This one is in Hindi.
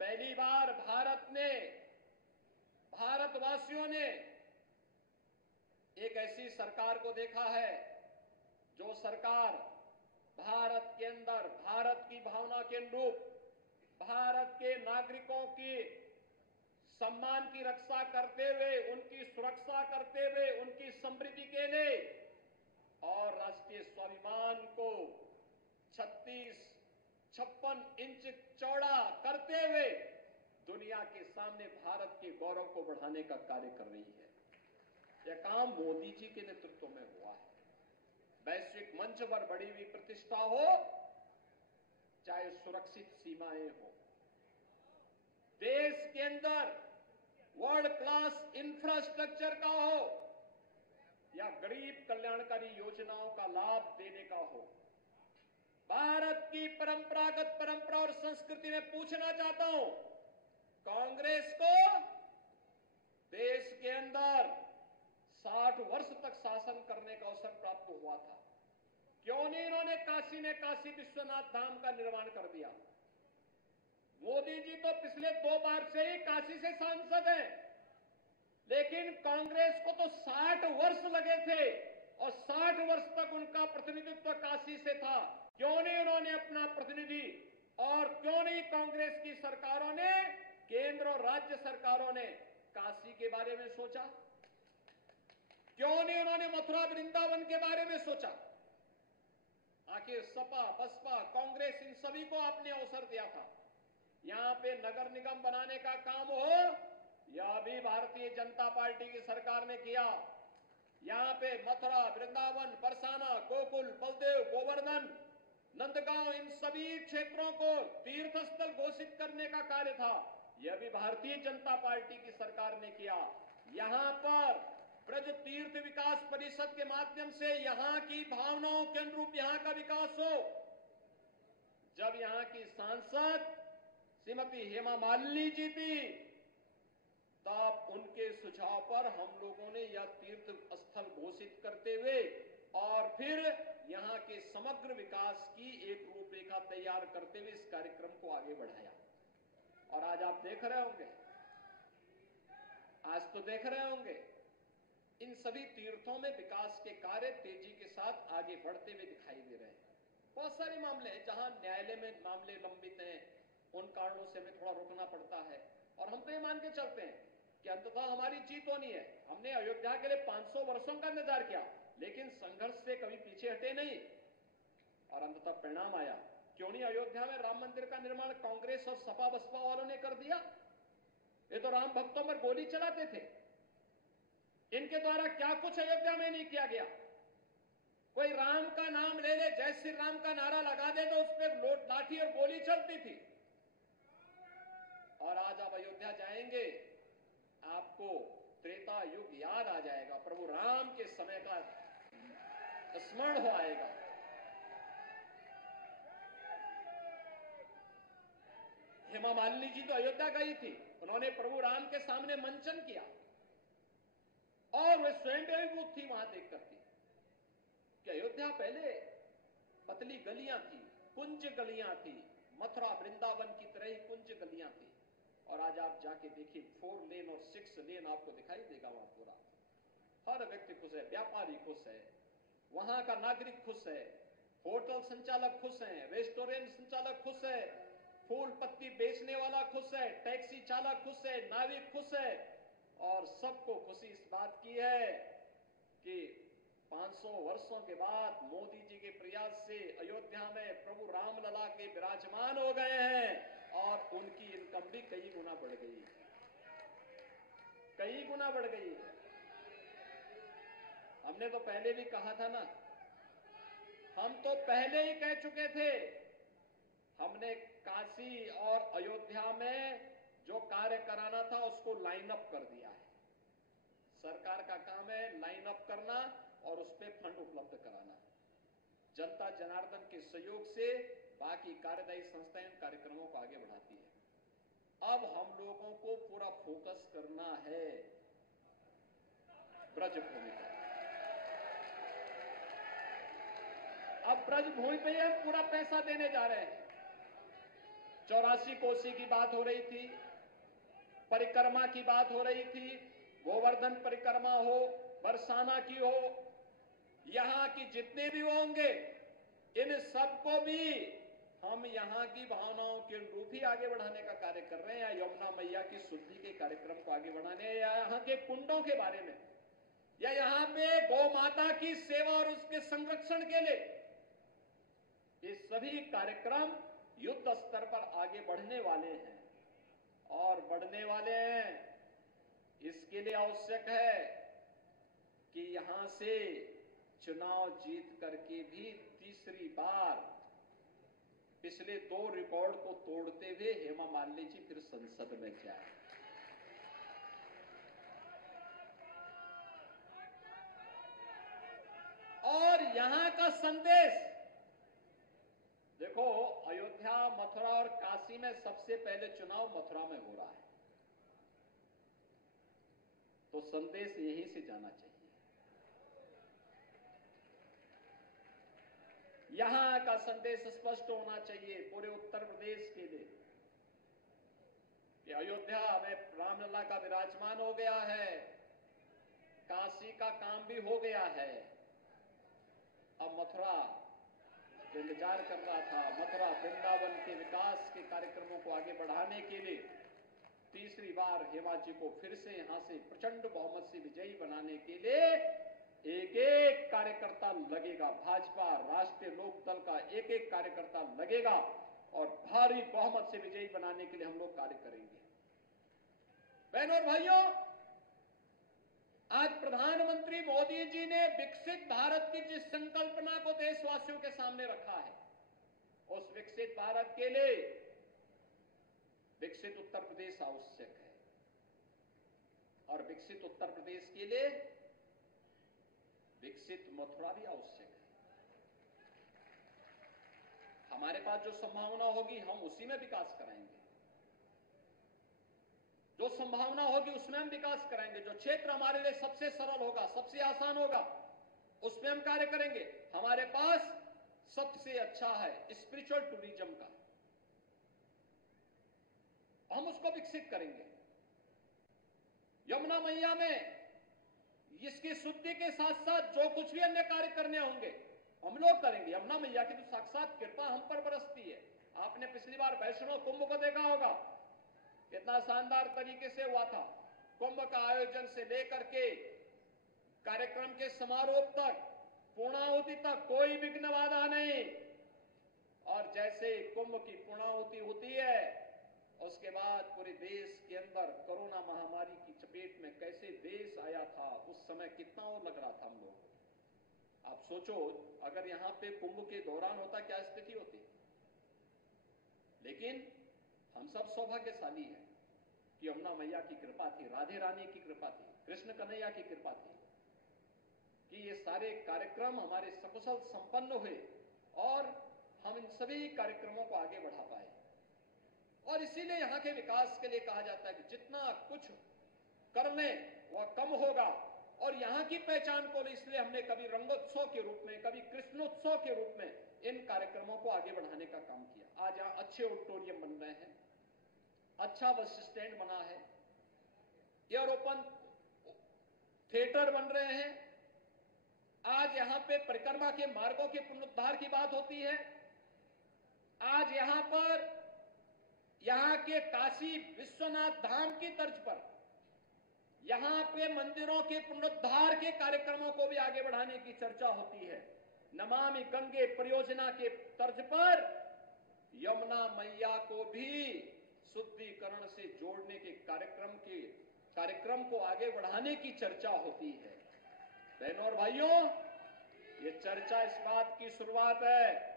पहली बार भारतवासियों ने एक ऐसी सरकार को देखा है जो सरकार भारत के अंदर भारत की भावना के अनुरूप भारत के नागरिकों की सम्मान की रक्षा करते हुए, उनकी सुरक्षा करते हुए, उनकी समृद्धि के लिए और राष्ट्रीय स्वाभिमान को 56 इंच चौड़ा करते हुए दुनिया के सामने भारत के गौरव को बढ़ाने का कार्य कर रही है। यह काम मोदी जी के नेतृत्व में हुआ है। वैश्विक मंच पर बढ़ी हुई प्रतिष्ठा हो, चाहे सुरक्षित सीमाएं हो, देश के अंदर वर्ल्ड क्लास इंफ्रास्ट्रक्चर का हो या गरीब कल्याणकारी योजनाओं का लाभ देने का हो, भारत की परंपरा और संस्कृति में पूछना चाहता हूं, कांग्रेस को देश के अंदर 60 वर्ष तक शासन करने का अवसर प्राप्त हुआ था। क्यों नहीं इन्होंने काशी में काशी विश्वनाथ धाम का निर्माण कर दिया? मोदी जी तो पिछले 2 बार से ही काशी से सांसद हैं, लेकिन कांग्रेस को तो 60 वर्ष लगे थे और 60 वर्ष तक उनका प्रतिनिधित्व काशी से था। क्यों नहीं उन्होंने अपना प्रतिनिधि, और क्यों नहीं कांग्रेस की सरकारों ने, केंद्र और राज्य सरकारों ने काशी के बारे में सोचा? क्यों नहीं उन्होंने मथुरा वृंदावन के बारे में सोचा? आखिर सपा, बसपा, कांग्रेस, इन सभी को आपने अवसर दिया था। यहां पे नगर निगम बनाने का काम हो, यह भी भारतीय जनता पार्टी की सरकार ने किया। यहां पे मथुरा, वृंदावन, बरसाना, गोकुल, बलदेव, गोवर्धन, नंदगांव, इन सभी क्षेत्रों को तीर्थ स्थल घोषित करने का कार्य था। यह भी भारतीय जनता पार्टी की सरकार ने किया। यहां पर ब्रज तीर्थ विकास परिषद के माध्यम से यहां की भावनाओं के अनुरूप यहां का विकास हो। जब यहां की सांसद श्रीमती हेमा मालिनी जी थी, तब उनके सुझाव पर हम लोगों ने यह तीर्थ स्थल घोषित करते हुए और फिर यहां के समग्र विकास की एक रूपरेखा तैयार करते हुए इस कार्यक्रम को आगे बढ़ाया। और आज आप देख रहे होंगे, आज तो देख रहे होंगे, इन सभी तीर्थों में विकास के कार्य तेजी के साथ आगे बढ़ते हुए दिखाई दे रहे हैं। बहुत सारे मामले हैं जहां न्यायालय में मामले लंबित हैं, उन कारणों से हमें थोड़ा रुकना पड़ता है और हम तो ये मान के चलते हैं कि अंततः हमारी जीत होनी है। हमने अयोध्या के लिए 500 वर्षों का इंतजार किया, लेकिन संघर्ष से कभी पीछे हटे नहीं और अंततः परिणाम आया। क्यों नहीं अयोध्या में राम मंदिर का निर्माण कांग्रेस और सपा बसपा वालों ने कर दिया? ये तो राम भक्तों पर गोली चलाते थे। इनके द्वारा क्या कुछ अयोध्या में नहीं किया गया? कोई राम का नाम ले ले, जय श्री राम का नारा लगा दे तो उस पर लाठी और गोली चलती थी। और आज आप अयोध्या जाएंगे, आपको त्रेता युग याद आ जाएगा, प्रभु राम के समय का स्मरण हो आएगा। हेमा मालिनी जी तो अयोध्या गई थी, उन्होंने प्रभु राम के सामने मंचन किया और वे स्वयं बेभूत थी वहां देख करके कि अयोध्या पहले पतली गलियां थी, कुंज गलियां थी, मथुरा वृंदावन की तरह ही कुंज गलियां थी। और आज आप जाके देखिए 4 लेन और 6 लेन आपको दिखाई देगा वहां पूरा। हर व्यक्ति खुश है, व्यापारी खुश है, वहां का नागरिक खुश है, होटल संचालक खुश है, रेस्टोरेंट संचालक खुश है, फूल पत्ती बेचने वाला खुश है, टैक्सी चालक खुश है, नाविक खुश है। और सबको खुशी इस बात की है कि 500 वर्षों के बाद मोदी जी के प्रयास से अयोध्या में प्रभु रामलला के विराजमान हो गए हैं और उनकी इनकम भी कई गुना बढ़ गई है, कई गुना बढ़ गई है। हमने तो पहले भी कहा था ना, हम तो पहले ही कह चुके थे, हमने काशी और अयोध्या में जो कार्य कराना था उसको लाइन अप कर दिया है। सरकार का काम है लाइन अप करना और उस पर फंड उपलब्ध कराना। जनता जनार्दन के सहयोग से बाकी कार्यदायी संस्थाएं कार्यक्रमों को आगे बढ़ाती है। अब हम लोगों को पूरा फोकस करना है ब्रजभूमि पर। अब ब्रजभूमि पे हम पूरा पैसा देने जा रहे हैं। 84 कोसी की बात हो रही थी, परिक्रमा की बात हो रही थी, गोवर्धन परिक्रमा हो, बरसाना की हो, यहां की जितने भी होंगे, इन सबको भी हम यहां की भावनाओं के अनुरूप ही आगे बढ़ाने का कार्य कर रहे हैं, या यमुना मैया की शुद्धि के कार्यक्रम को आगे बढ़ाने, या यहां के कुंडों के बारे में, या यहां पे गौ माता की सेवा और उसके संरक्षण के लिए, ये सभी कार्यक्रम युद्ध स्तर पर आगे बढ़ने वाले हैं और बढ़ने वाले हैं। इसके लिए आवश्यक है कि यहां से चुनाव जीत करके भी तीसरी बार पिछले 2 रिकॉर्ड को तोड़ते हुए हेमा मालिनी जी फिर संसद में जाए। और यहां का संदेश देखो, अयोध्या, मथुरा और काशी में सबसे पहले चुनाव मथुरा में हो रहा है, तो संदेश यहीं से जाना चाहिए। यहां का संदेश स्पष्ट होना चाहिए पूरे उत्तर प्रदेश के लिए कि अयोध्या में रामलला का विराजमान हो गया है, काशी का काम भी हो गया है, अब मथुरा जो इंतजार कर रहा था, मथुरा वृंदावन के विकास के कार्यक्रमों को आगे बढ़ाने के लिए तीसरी बार हेमा जी को फिर से यहां से प्रचंड बहुमत से विजयी बनाने के लिए एक एक कार्यकर्ता लगेगा, भाजपा राष्ट्रीय लोक दल का एक एक कार्यकर्ता लगेगा और भारी बहुमत से विजयी बनाने के लिए हम लोग कार्य करेंगे। बहनों और भाइयों, आज प्रधानमंत्री मोदी जी ने विकसित भारत की जिस संकल्पना को देशवासियों के सामने रखा है, उस विकसित भारत के लिए विकसित उत्तर प्रदेश आवश्यक है, और विकसित उत्तर प्रदेश के लिए विकसित मथुरा भी आवश्यक है। हमारे पास जो संभावना होगी हम उसी में विकास कराएंगे, जो संभावना होगी उसमें हम विकास कराएंगे। जो क्षेत्र हमारे लिए सबसे सरल होगा, सबसे आसान होगा, उसमें हम कार्य करेंगे। हमारे पास सबसे अच्छा है स्पिरिचुअल टूरिज्म का, हम उसको विकसित करेंगे। यमुना मैया में इसकी शुद्धि के साथ साथ जो कुछ भी अन्य कार्य करने होंगे हम लोग करेंगे। यमुना मैया की तो साक्षात कृपा हम पर बरसती है। आपने पिछली बार वैष्णो कुंभ को देखा होगा, कितना शानदार तरीके से हुआ था। कुंभ का आयोजन से लेकर के कार्यक्रम के समारोह तक, पूर्णाहुति तक कोई विघ्न बाधा नहीं। और जैसे कुंभ की पूर्णाहुति होती है, उसके बाद पूरे देश के अंदर कोरोना महामारी की चपेट में कैसे देश आया था, उस समय कितना वो लग रहा था हम लोग। आप सोचो, अगर यहां पे कुंभ के दौरान होता क्या स्थिति होती। लेकिन हम सब सौभाग्यशाली हैं कि यमुना मैया की कृपा थी, राधे रानी की कृपा थी, कृष्ण कन्हैया की कृपा थी कि ये सारे कार्यक्रम हमारे सकुशल संपन्न हुए और हम इन सभी कार्यक्रमों को आगे बढ़ा पाए। और इसीलिए यहां के विकास के लिए कहा जाता है कि जितना कुछ कर लें वह कम होगा। और यहां की पहचान को इसलिए हमने कभी रंगोत्सव के रूप में, कभी कृष्णोत्सव के रूप में इन कार्यक्रमों को आगे बढ़ाने का काम किया। आज यहां अच्छे ऑडिटोरियम बन रहे हैं, अच्छा बस स्टैंड बना है, एयर ओपन थिएटर बन रहे हैं। आज यहां पे परिक्रमा के मार्गों के पुनरुद्धार की बात होती है। आज यहां पर यहां के काशी विश्वनाथ धाम की तर्ज पर यहां पे मंदिरों के पुनरुद्धार के कार्यक्रमों को भी आगे बढ़ाने की चर्चा होती है। नमामि गंगे परियोजना के तर्ज पर यमुना मैया को भी शुद्धिकरण से जोड़ने के कार्यक्रम को आगे बढ़ाने की चर्चा होती है। बहनों और भाइयों, ये चर्चा इस बात की शुरुआत है